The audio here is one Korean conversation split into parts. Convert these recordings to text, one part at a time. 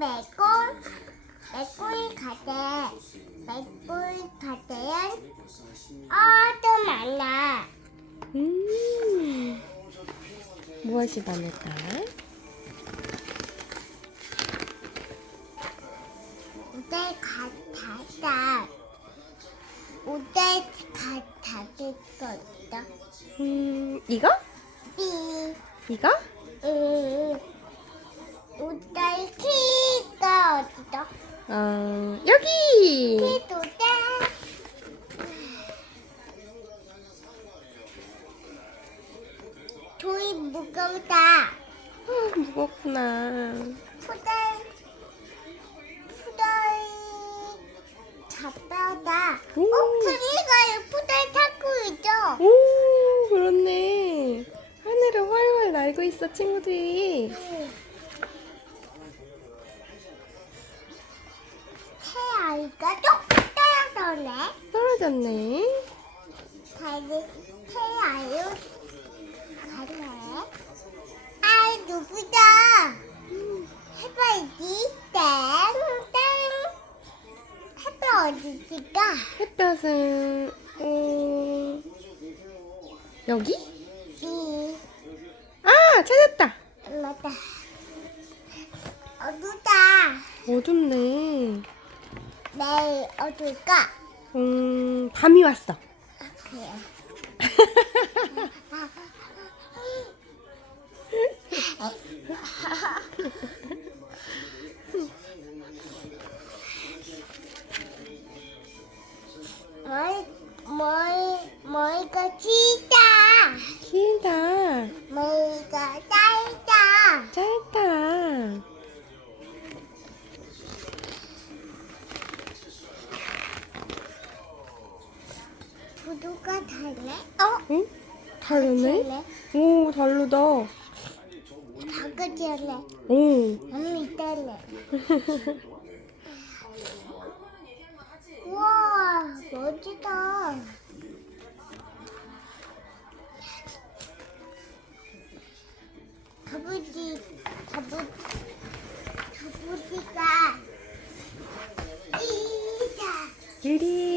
메고 메꿀 가대 메꿀 가대엔 아주 많아 음. 무엇이 많을까? 우대 가다다 우대 가다들 거다 음, 이거? 삐 이거? 음, 우대 키 가 어디다 어, 여기! 키도 돼돌 무겁다 아, 무겁구나. 푸달 푸달 잡다다 오. 어 그리가 푸달 타고 있어 오, 그렇네. 하늘을 활활 날고 있어, 친구들이. 태 떨어졌네. 다리 태아유 가네 아 누구다 해봐야지. 땡땡. 해봐 어디지가? 햇볕은, 어, 여기? 이 아, 찾았다! 맞다 어두다. 어둡네. 내일 어딜까 음, 밤이 왔어. 머리 머리 머리가 길다 구두가 달래 어 응? 다르네? 오, 다르다. 할래 오. 언니 달래 우와 멋지다 가부 가부지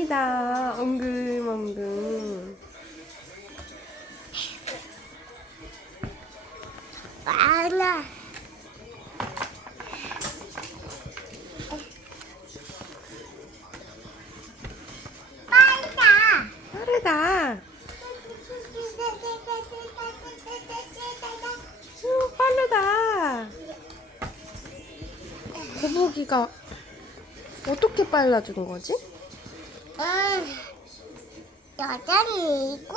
유리다. 엉금엉금. 많아 빨다 빠르다. 오, 빠르다. 거북이가 어떻게 빨라주는 거지? 응, 여전히 있고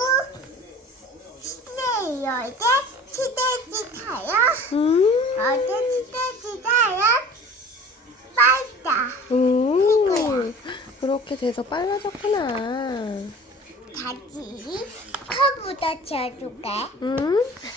시대 여제 시대지 타요 음. 어제 시대지 타요 빨다 오. 그렇게 돼서 빨라졌구나. 다시 커브다 쳐줄게 음.